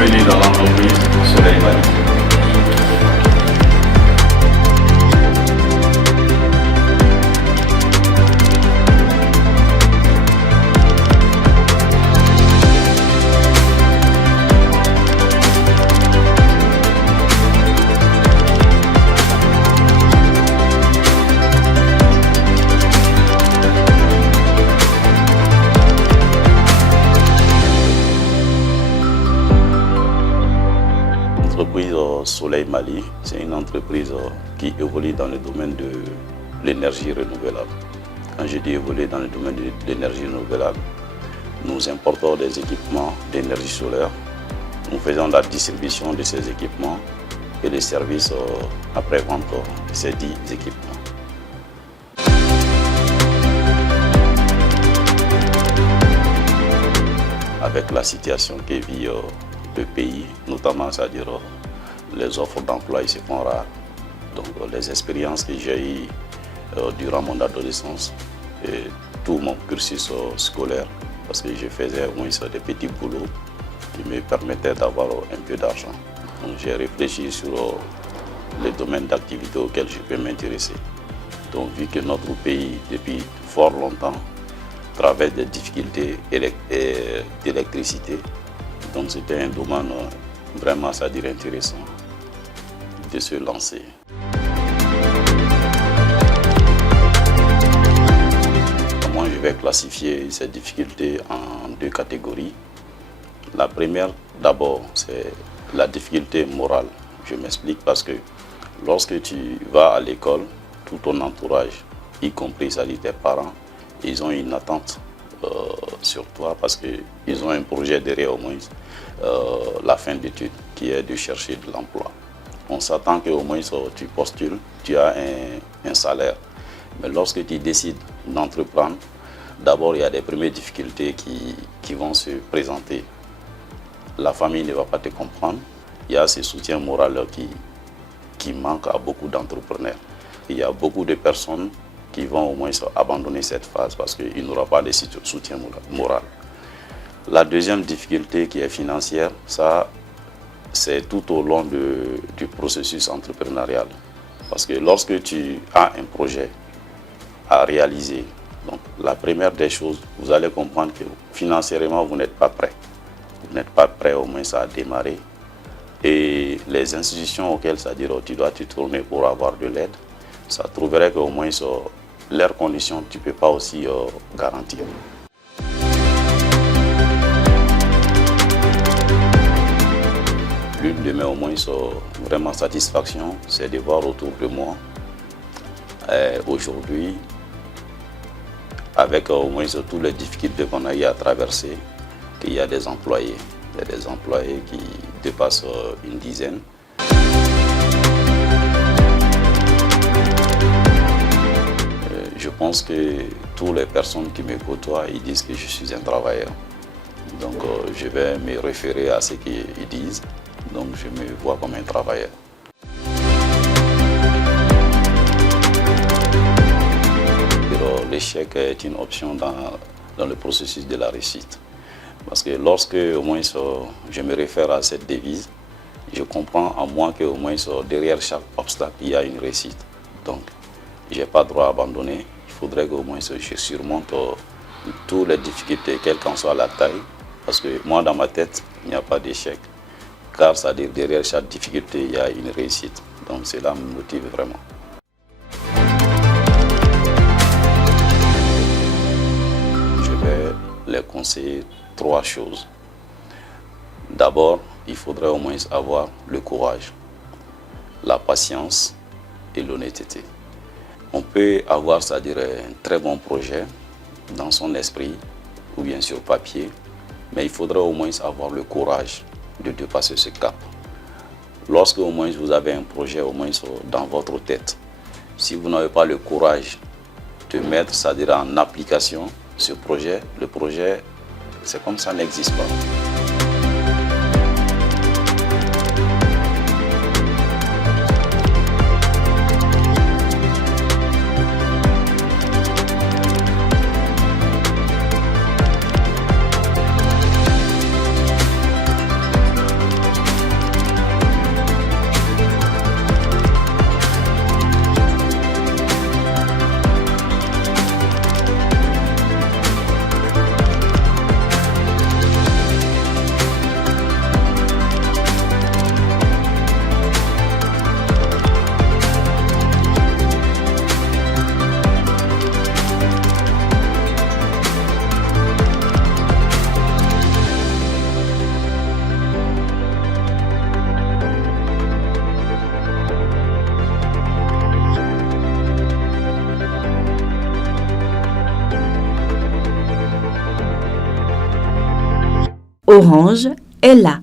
Bienvenue dans l'entreprise Soleil Mali. L'entreprise Soleil Mali, c'est une entreprise qui évolue dans le domaine de l'énergie renouvelable. Quand je dis évoluer dans le domaine de l'énergie renouvelable, nous importons des équipements d'énergie solaire, nous faisons la distribution de ces équipements et les services après-vente de ces 10 équipements. Avec la situation que vit le pays, notamment, c'est-à-dire les offres d'emploi se font rares. Donc les expériences que j'ai eues durant mon adolescence et tout mon cursus scolaire, parce que je faisais au moins des petits boulots qui me permettaient d'avoir un peu d'argent. Donc j'ai réfléchi sur les domaines d'activité auxquels je peux m'intéresser. Donc vu que notre pays, depuis fort longtemps, traverse des difficultés d'électricité, donc c'était un domaine vraiment, c'est-à-dire intéressant de se lancer. Moi, je vais classifier ces difficultés en 2 catégories. La première, d'abord, c'est la difficulté morale. Je m'explique parce que lorsque tu vas à l'école, tout ton entourage, y compris tes parents, ils ont une attente sur toi parce qu'ils ont un projet derrière au moins la fin d'études qui est de chercher de l'emploi. On s'attend qu'au moins tu postules, tu as un salaire. Mais lorsque tu décides d'entreprendre, d'abord il y a des premières difficultés qui vont se présenter. La famille ne va pas te comprendre. Il y a ce soutien moral qui manque à beaucoup d'entrepreneurs. Il y a beaucoup de personnes qui vont au moins abandonner cette phase parce qu'il n'y aura pas de soutien moral. La deuxième difficulté qui est financière, ça, c'est tout au long du processus entrepreneurial. Parce que lorsque tu as un projet à réaliser, donc la première des choses, vous allez comprendre que financièrement, vous n'êtes pas prêt. Vous n'êtes pas prêt au moins à démarrer. Et les institutions auxquelles tu dois te tourner pour avoir de l'aide, ça trouverait qu'au moins leurs conditions, tu ne peux pas aussi garantir. L'une de mes au moins vraiment satisfaction, c'est de voir autour de moi aujourd'hui, avec au moins toutes les difficultés qu'on a eu à traverser, qu'il y a des employés. Il y a des employés qui dépassent une dizaine. Je pense que toutes les personnes qui me côtoient, ils disent que je suis un travailleur. Donc je vais me référer à ce qu'ils disent. Donc je me vois comme un travailleur. L'échec est une option dans le processus de la réussite. Parce que lorsque au moins je me réfère à cette devise, je comprends en moi qu'au moins derrière chaque obstacle, il y a une réussite. Donc je n'ai pas droit à abandonner. Il faudrait qu'au moins je surmonte toutes les difficultés, quelle qu'en soit la taille. Parce que moi, dans ma tête, il n'y a pas d'échec. Car c'est-à-dire derrière chaque difficulté, il y a une réussite. Donc cela me motive vraiment. Je vais les conseiller 3 choses. D'abord, il faudrait au moins avoir le courage, la patience et l'honnêteté. On peut avoir, c'est-à-dire un très bon projet dans son esprit ou bien sur papier, mais il faudrait au moins avoir le courage de dépasser ce cap. Lorsque au moins vous avez un projet au moins dans votre tête, si vous n'avez pas le courage de mettre, c'est-à-dire en application ce projet, le projet, c'est comme ça n'existe pas. Orange est là.